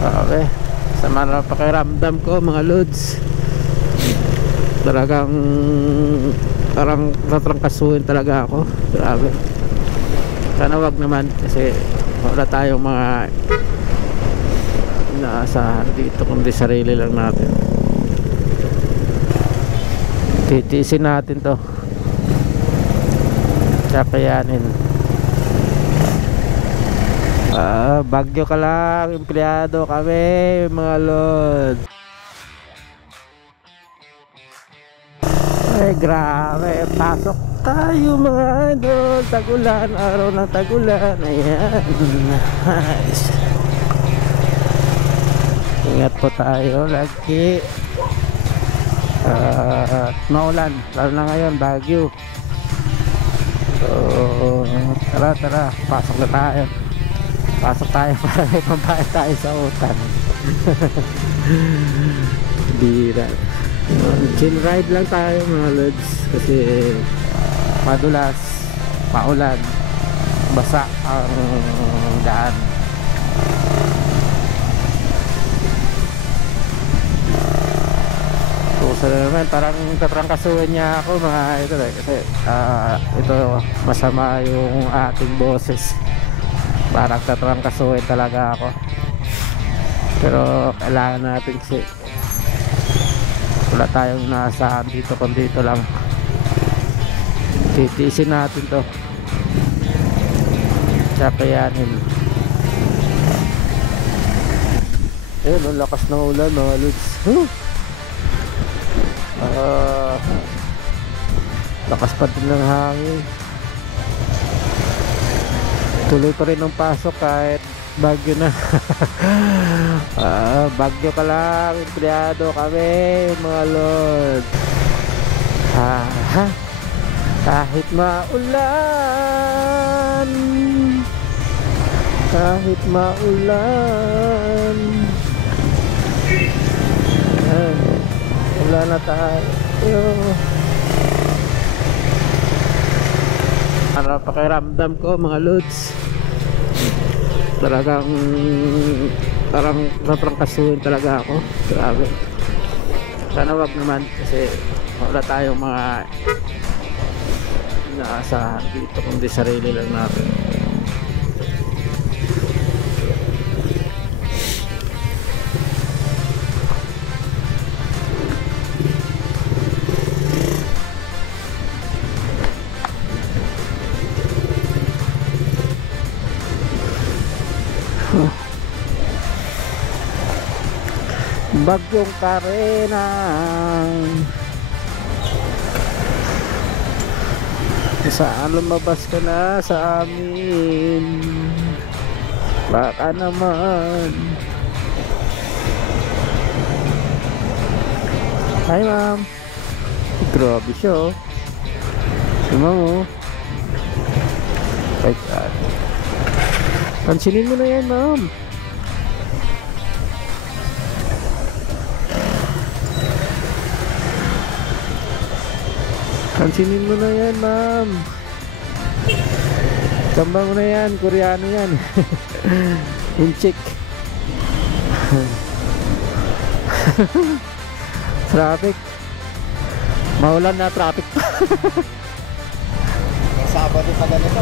Okay, sama na pakiramdam ko mga lods. Talagang parang natrangkasuhin talaga ako. Grabe. Sana wag naman kasi wala tayong mga inaasahan dito kundi sarili lang natin. Titiisin natin to. Kakayanin. Bagyo ka lang, empleyado kami mga lord. Ay grabe, pasok tayo mga idol. Tagulan, araw ng tagulan. Ayan, nice. Ingat po tayo lagi. Maulan, lalo na ngayon, Baguio. So tara, pasok na tayo. Pasok tayo para may pambayad tayo sa utang. Bira. Chill ride lang tayo mga lods. Kasi madulas, maulan, basa ang daan. So na naman, parang tatrangkasuhin niya ako mga ito kasi ito masama yung ating boses. Parang tatrangkasuhin talaga ako. Pero kailangan natin kasi wala tayong inaasahan dito kung dito lang. Titiisin natin to. Kakayanin. Ayun, ang lakas ng ulan mga lods. Lakas pa din ng hangin. Tuloy pa rin ang pasok kahit bagyo na. Bagyo ka lang, empleyado kami mga lord. Kahit maulan, kahit maulan, wala na tayo. Ano pakiramdam ko mga lods. Talagang parang natrangkasuhin talaga ako. Grabe. Sana wag naman kasi wala tayong mga inaasahan dito kundi sarili lang natin. Bagyong Karena. Saan lumabas ka na sa amin? Baka naman. Hi ma'am. Grabe siya oh. Tingnan mo. Ay God. Pansinin mo na yan ma'am. Pansinin mo na yan ma'am. Kambang mo na yan, Koreano yan. Inchik. Traffic. Maulan na traffic. Sabado pa ganito.